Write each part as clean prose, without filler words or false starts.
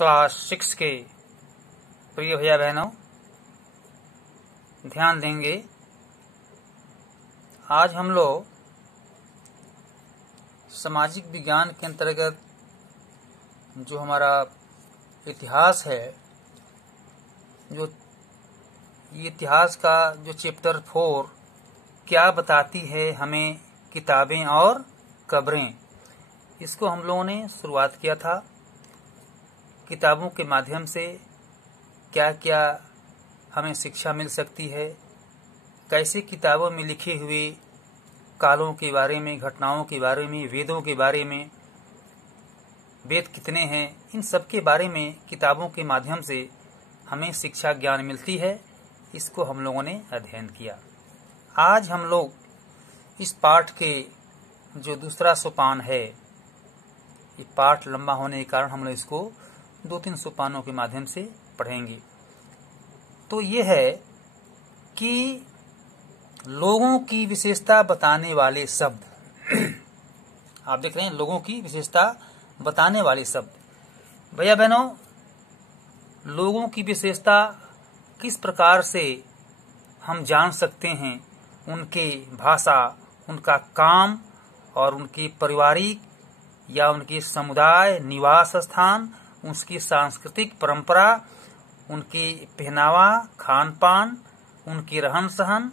Class 6 के प्रिय भैया बहनों, ध्यान देंगे। आज हम लोग सामाजिक विज्ञान के अंतर्गत जो हमारा इतिहास है, जो ये इतिहास का जो चैप्टर 4 क्या बताती है हमें किताबें और कब्रें, इसको हम लोगों ने शुरुआत किया था। किताबों के माध्यम से क्या क्या हमें शिक्षा मिल सकती है, कैसे किताबों में लिखे हुए कालों के बारे में, घटनाओं के बारे में, वेदों के बारे में, वेद कितने हैं, इन सब के बारे में किताबों के माध्यम से हमें शिक्षा ज्ञान मिलती है। इसको हम लोगों ने अध्ययन किया। आज हम लोग इस पाठ के जो दूसरा सोपान है, ये पाठ लंबा होने के कारण हम लोग इसको 2-3 सोपानों के माध्यम से पढ़ेंगे। तो ये है कि लोगों की विशेषता बताने वाले शब्द आप देख रहे हैं, लोगों की विशेषता बताने वाले शब्द। भैया बहनों, लोगों की विशेषता किस प्रकार से हम जान सकते हैं? उनके भाषा, उनका काम और उनके पारिवारिक या उनके समुदाय, निवास स्थान, उसकी सांस्कृतिक परंपरा, उनके पहनावा, खान पान, उनकी रहन सहन,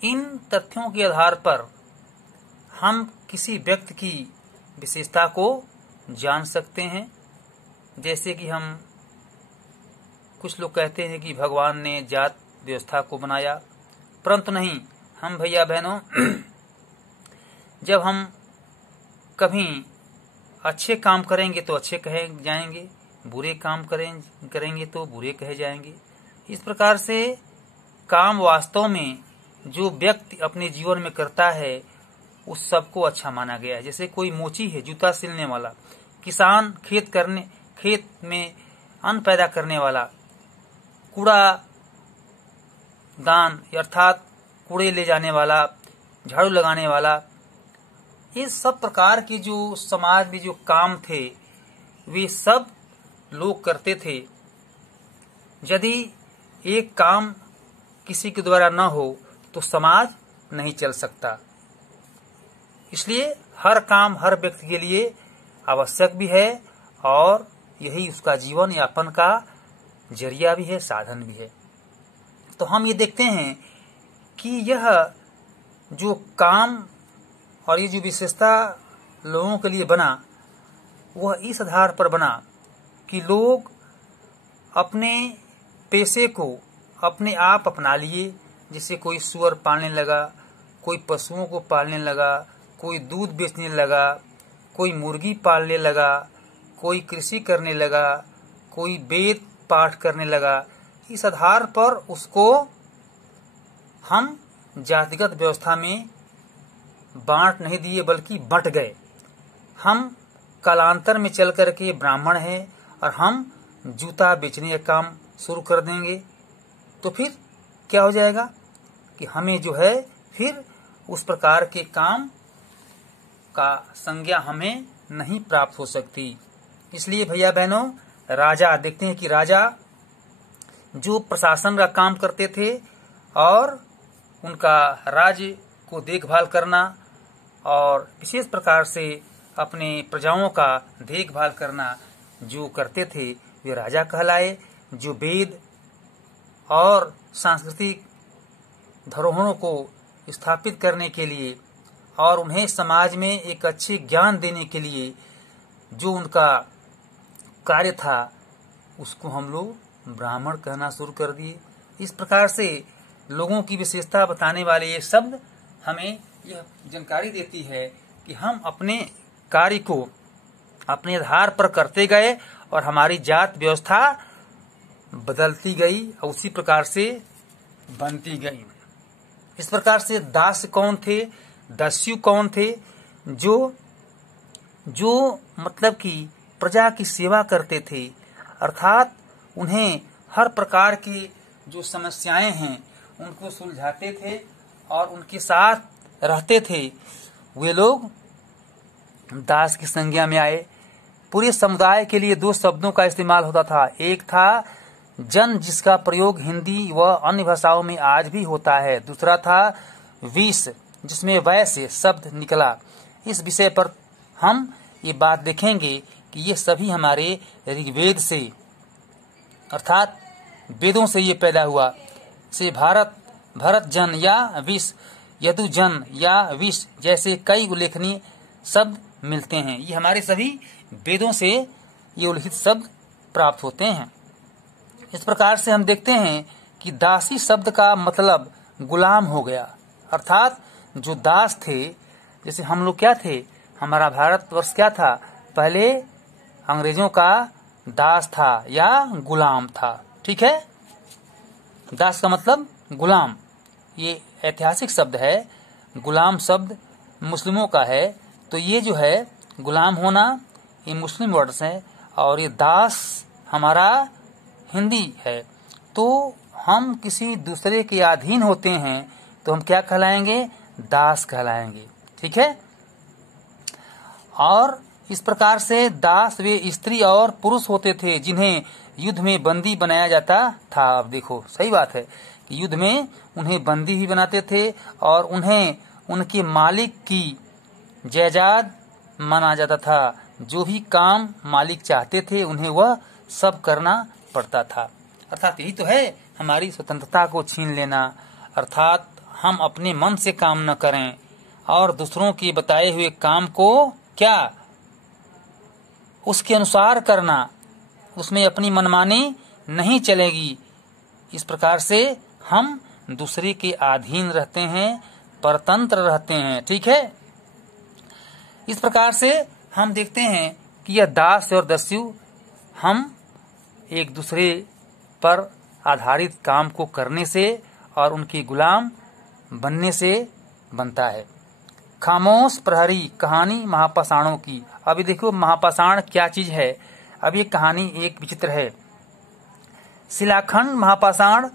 इन तथ्यों के आधार पर हम किसी व्यक्ति की विशेषता को जान सकते हैं। जैसे कि हम कुछ लोग कहते हैं कि भगवान ने जात व्यवस्था को बनाया, परंतु नहीं। हम भैया बहनों, जब हम कभी अच्छे काम करेंगे तो अच्छे कहे जाएंगे, बुरे काम करेंगे तो बुरे कहे जाएंगे। इस प्रकार से काम वास्तव में जो व्यक्ति अपने जीवन में करता है उस सबको अच्छा माना गया है। जैसे कोई मोची है, जूता सिलने वाला, किसान खेत में अन्न पैदा करने वाला, कूड़ा दान अर्थात कूड़े ले जाने वाला, झाड़ू लगाने वाला, ये सब प्रकार के जो समाज में जो काम थे वे सब लोग करते थे। यदि एक काम किसी के द्वारा न हो तो समाज नहीं चल सकता। इसलिए हर काम हर व्यक्ति के लिए आवश्यक भी है और यही उसका जीवन यापन का जरिया भी है, साधन भी है। तो हम ये देखते हैं कि यह जो काम और ये जो विशेषता लोगों के लिए बना, वह इस आधार पर बना कि लोग अपने पेशे को अपने आप अपना लिए। जैसे कोई सूअर पालने लगा, कोई पशुओं को पालने लगा, कोई दूध बेचने लगा, कोई मुर्गी पालने लगा, कोई कृषि करने लगा, कोई वेद पाठ करने लगा। इस आधार पर उसको हम जातिगत व्यवस्था में बांट नहीं दिए, बल्कि बंट गए। हम कालांतर में चल करके ब्राह्मण हैं और हम जूता बेचने का काम शुरू कर देंगे, तो फिर क्या हो जाएगा कि हमें जो है फिर उस प्रकार के काम का संज्ञा हमें नहीं प्राप्त हो सकती। इसलिए भैया बहनों, राजा देखते हैं कि राजा जो प्रशासन का काम करते थे और उनका राज्य को देखभाल करना और विशेष प्रकार से अपने प्रजाओं का देखभाल करना जो करते थे वे राजा कहलाए। जो वेद और सांस्कृतिक धरोहरों को स्थापित करने के लिए और उन्हें समाज में एक अच्छे ज्ञान देने के लिए जो उनका कार्य था, उसको हम लोग ब्राह्मण कहना शुरू कर दिए। इस प्रकार से लोगों की विशेषता बताने वाले ये शब्द हमें यह जानकारी देती है कि हम अपने कार्य को अपने आधार पर करते गए और हमारी जात व्यवस्था बदलती गई और उसी प्रकार से बनती गई। इस प्रकार से दास कौन थे, दस्यु कौन थे? जो मतलब कि प्रजा की सेवा करते थे, अर्थात उन्हें हर प्रकार की जो समस्याएं हैं उनको सुलझाते थे और उनके साथ रहते थे। वे लोग दास की संज्ञा में आए। पूरे समुदाय के लिए 2 शब्दों का इस्तेमाल होता था। एक था जन, जिसका प्रयोग हिंदी व अन्य भाषाओं में आज भी होता है। दूसरा था विष, जिसमें वैश्य शब्द निकला। इस विषय पर हम ये बात देखेंगे कि ये सभी हमारे ऋग्वेद से अर्थात वेदों से ये पैदा हुआ। से भरत जन या विष, यदु जन या विष जैसे कई उल्लेखनीय शब्द मिलते हैं। ये हमारे सभी वेदों से ये उल्लिखित शब्द प्राप्त होते हैं। इस प्रकार से हम देखते हैं कि दासी शब्द का मतलब गुलाम हो गया, अर्थात जो दास थे, जैसे हम लोग क्या थे, हमारा भारतवर्ष क्या था, पहले अंग्रेजों का दास था या गुलाम था। ठीक है, दास का मतलब गुलाम, ये ऐतिहासिक शब्द है। गुलाम शब्द मुस्लिमों का है, तो ये जो है गुलाम होना ये मुस्लिम वर्ड्स है, और ये दास हमारा हिंदी है। तो हम किसी दूसरे के अधीन होते हैं तो हम क्या कहलाएंगे, दास कहलाएंगे। ठीक है, और इस प्रकार से दास वे स्त्री और पुरुष होते थे जिन्हें युद्ध में बंदी बनाया जाता था। अब देखो, सही बात है कि युद्ध में उन्हें बंदी भी बनाते थे और उन्हें उनके मालिक की जायदाद माना जाता था। जो भी काम मालिक चाहते थे उन्हें वह सब करना पड़ता था। अर्थात यही तो है हमारी स्वतंत्रता को छीन लेना, अर्थात हम अपने मन से काम न करें और दूसरों के बताए हुए काम को क्या उसके अनुसार करना, उसमें अपनी मनमानी नहीं चलेगी। इस प्रकार से हम दूसरे के अधीन रहते हैं, परतंत्र रहते हैं। ठीक है, इस प्रकार से हम देखते हैं कि यह दास और दस्यु हम एक दूसरे पर आधारित काम को करने से और उनके गुलाम बनने से बनता है। खामोश प्रहरी, कहानी महापाषाणों की। अभी देखो महापाषाण क्या चीज है। अब ये कहानी एक विचित्र है। शिलाखंड महापाषाण,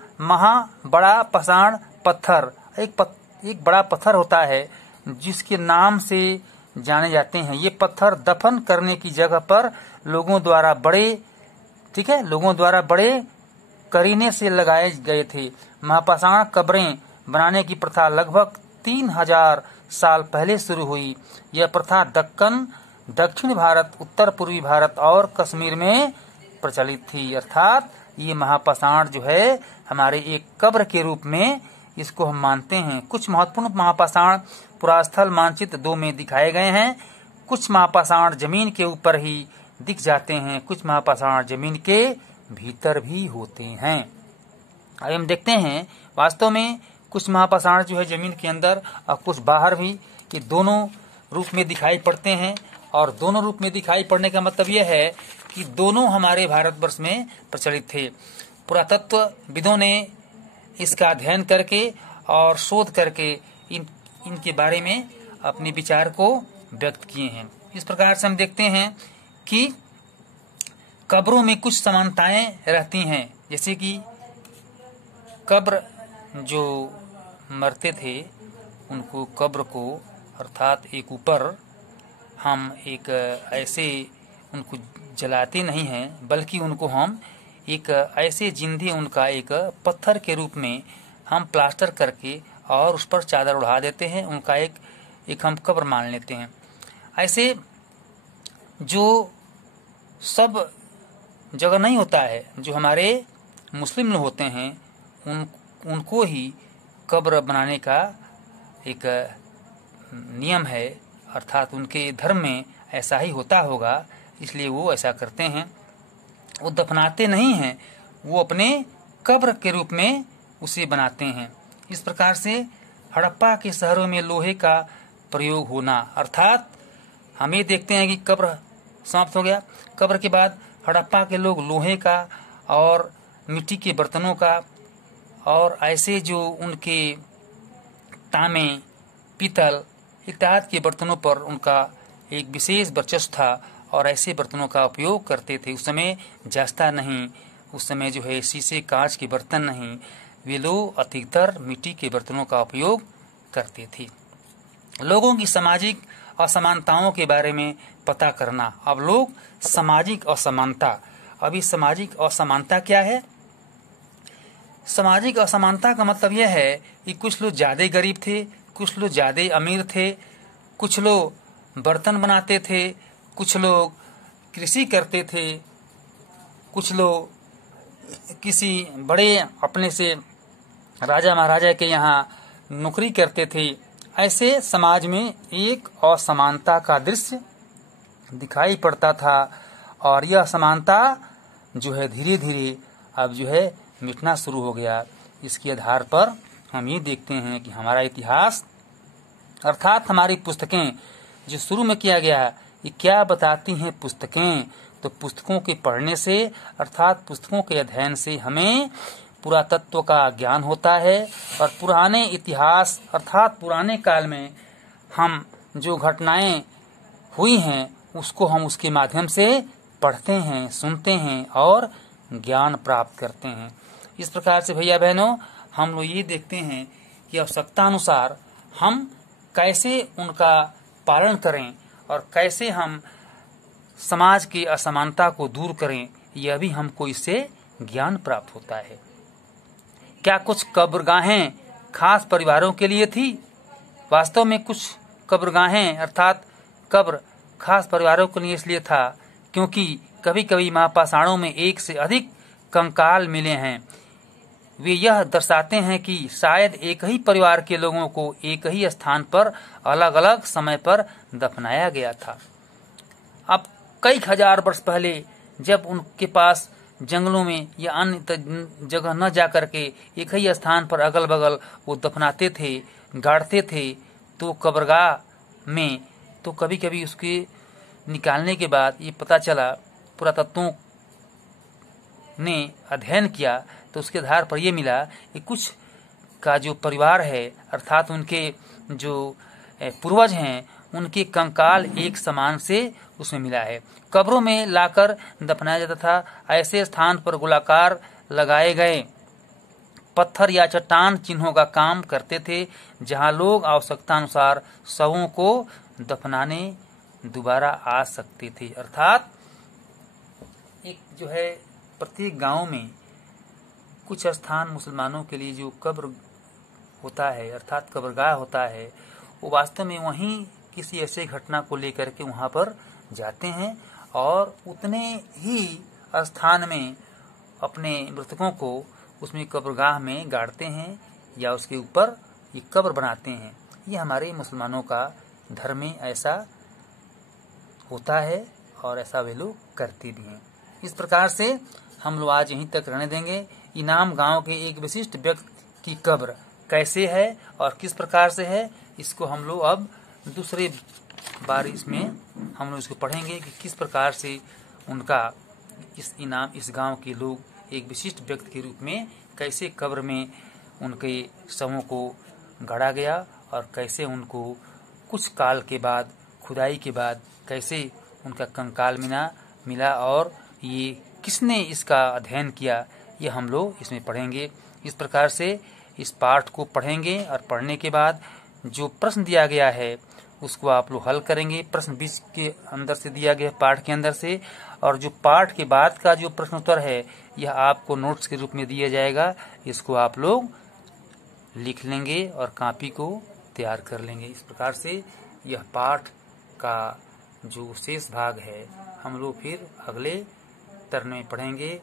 बड़ा पाषाण पत्थर, एक बड़ा पत्थर होता है जिसके नाम से जाने जाते हैं। ये पत्थर दफन करने की जगह पर लोगों द्वारा बड़े करीने से लगाए गए थे। महापाषाण कब्रें बनाने की प्रथा लगभग 3000 साल पहले शुरू हुई। यह प्रथा दक्षिण भारत, उत्तर पूर्वी भारत और कश्मीर में प्रचलित थी। अर्थात ये महापाषाण जो है हमारे एक कब्र के रूप में इसको हम मानते हैं। कुछ महत्वपूर्ण महापाषाण पुरास्थल मानचित्र 2 में दिखाए गए हैं। कुछ महापाषाण जमीन के ऊपर ही दिख जाते हैं, कुछ महापाषाण जमीन के भीतर भी होते हैं। अब हम देखते हैं वास्तव में कुछ महापाषाण जो है जमीन के अंदर और कुछ बाहर भी, कि दोनों रूप में दिखाई पड़ते हैं। और दोनों रूप में दिखाई पड़ने का मतलब यह है कि दोनों हमारे भारतवर्ष में प्रचलित थे। पुरातत्वविदों ने इसका अध्ययन करके और शोध करके इनके बारे में अपने विचार को व्यक्त किए हैं। इस प्रकार से हम देखते हैं कि कब्रों में कुछ समानताएं रहती हैं, जैसे कि कब्र जो मरते थे उनको कब्र को अर्थात एक ऊपर हम एक ऐसे उनको जलाते नहीं हैं, बल्कि उनको हम एक ऐसे जिंदे उनका एक पत्थर के रूप में हम प्लास्टर करके और उस पर चादर उड़ा देते हैं, उनका एक हम कब्र मान लेते हैं। ऐसे जो सब जगह नहीं होता है, जो हमारे मुस्लिम लोग होते हैं उनको ही कब्र बनाने का एक नियम है, अर्थात उनके धर्म में ऐसा ही होता होगा, इसलिए वो ऐसा करते हैं। वो दफनाते नहीं हैं, वो अपने कब्र के रूप में उसे बनाते हैं। इस प्रकार से हड़प्पा के शहरों में लोहे का प्रयोग होना, अर्थात हमें देखते हैं कि कब्र समाप्त हो गया, कब्र के बाद हड़प्पा के लोग लोहे का और मिट्टी के बर्तनों का और ऐसे जो उनके तांबे, पीतल इत्यादि के बर्तनों पर उनका एक विशेष वर्चस्व था और ऐसे बर्तनों का उपयोग करते थे। उस समय जस्ता नहीं, उस समय जो है शीशे कांच के बर्तन नहीं, वे लोग अधिकतर मिट्टी के बर्तनों का उपयोग करते थे। लोगों की सामाजिक असमानताओं के बारे में पता करना। अब लोग सामाजिक असमानता, अभी सामाजिक असमानता क्या है? सामाजिक असमानता का मतलब यह है कि कुछ लोग ज्यादा गरीब थे, कुछ लोग ज्यादा अमीर थे, कुछ लोग बर्तन बनाते थे, कुछ लोग कृषि करते थे, कुछ लोग किसी बड़े अपने से राजा महाराजा के यहाँ नौकरी करते थे। ऐसे समाज में एक असमानता का दृश्य दिखाई पड़ता था और यह असमानता जो है धीरे धीरे अब जो है मिटना शुरू हो गया। इसके आधार पर हम ये देखते हैं कि हमारा इतिहास अर्थात हमारी पुस्तकें जो शुरू में किया गया ये क्या बताती हैं पुस्तकें, तो पुस्तकों के पढ़ने से अर्थात पुस्तकों के अध्ययन से हमें पुरातत्व का ज्ञान होता है और पुराने इतिहास अर्थात पुराने काल में हम जो घटनाएं हुई हैं उसको हम उसके माध्यम से पढ़ते हैं, सुनते हैं और ज्ञान प्राप्त करते हैं। इस प्रकार से भैया बहनों हम लोग ये देखते हैं कि आवश्यकता अनुसार हम कैसे उनका पालन करें और कैसे हम समाज की असमानता को दूर करें, यह भी हमको इससे ज्ञान प्राप्त होता है। क्या कुछ कब्रगाहें खास परिवारों के लिए थी? वास्तव में कुछ कब्रगाहें अर्थात कब्र खास परिवारों के लिए इसलिए था क्योंकि कभी कभी महापाषाणों में एक से अधिक कंकाल मिले हैं। वे यह दर्शाते हैं कि शायद एक ही परिवार के लोगों को एक ही स्थान पर अलग अलग समय पर दफनाया गया था। अब कई हजार वर्ष पहले जब उनके पास जंगलों में या अन्य जगह न जाकर के एक ही स्थान पर अगल बगल वो दफनाते थे, गाड़ते थे, तो कब्रगाह में तो कभी कभी उसके निकालने के बाद ये पता चला, पुरातत्वों ने अध्ययन किया तो उसके आधार पर ये मिला कि कुछ का जो परिवार है अर्थात उनके जो पूर्वज हैं उनके कंकाल एक समान से उसमें मिला है। कब्रों में लाकर दफनाया जाता था। ऐसे स्थान पर गोलाकार लगाए गए पत्थर या चट्टान चिन्हों का काम करते थे जहां लोग आवश्यकता अनुसार शवों को दफनाने दोबारा आ सकते थे। अर्थात एक जो है प्रत्येक गांव में कुछ स्थान मुसलमानों के लिए जो कब्र होता है अर्थात कब्रगाह होता है, वो वास्तव में वहीं किसी ऐसे घटना को लेकर के वहां पर जाते हैं और उतने ही स्थान में अपने मृतकों को उसमें कब्रगाह में गाड़ते हैं या उसके ऊपर ये कब्र बनाते हैं। ये हमारे मुसलमानों का धर्म में ऐसा होता है और ऐसा वे लोग करते भी हैं। इस प्रकार से हम लोग आज यहीं तक रहने देंगे। इनाम गांव के एक विशिष्ट व्यक्ति की कब्र कैसे है और किस प्रकार से है, इसको हम लोग अब दूसरे बार इसमें हम लोग इसको पढ़ेंगे कि किस प्रकार से उनका इस गांव के लोग एक विशिष्ट व्यक्ति के रूप में कैसे कब्र में उनके शवों को गाड़ा गया और कैसे उनको कुछ काल के बाद खुदाई के बाद कैसे उनका कंकाल मिला और ये किसने इसका अध्ययन किया, ये हम लोग इसमें पढ़ेंगे। इस प्रकार से इस पाठ को पढ़ेंगे और पढ़ने के बाद जो प्रश्न दिया गया है उसको आप लोग हल करेंगे। प्रश्न बीच के अंदर से दिया गया पाठ के अंदर से, और जो पाठ के बाद का जो प्रश्न उत्तर है यह आपको नोट्स के रूप में दिया जाएगा। इसको आप लोग लिख लेंगे और कॉपी को तैयार कर लेंगे। इस प्रकार से यह पाठ का जो शेष भाग है हम लोग फिर अगले टर्न में पढ़ेंगे।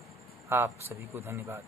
आप सभी को धन्यवाद।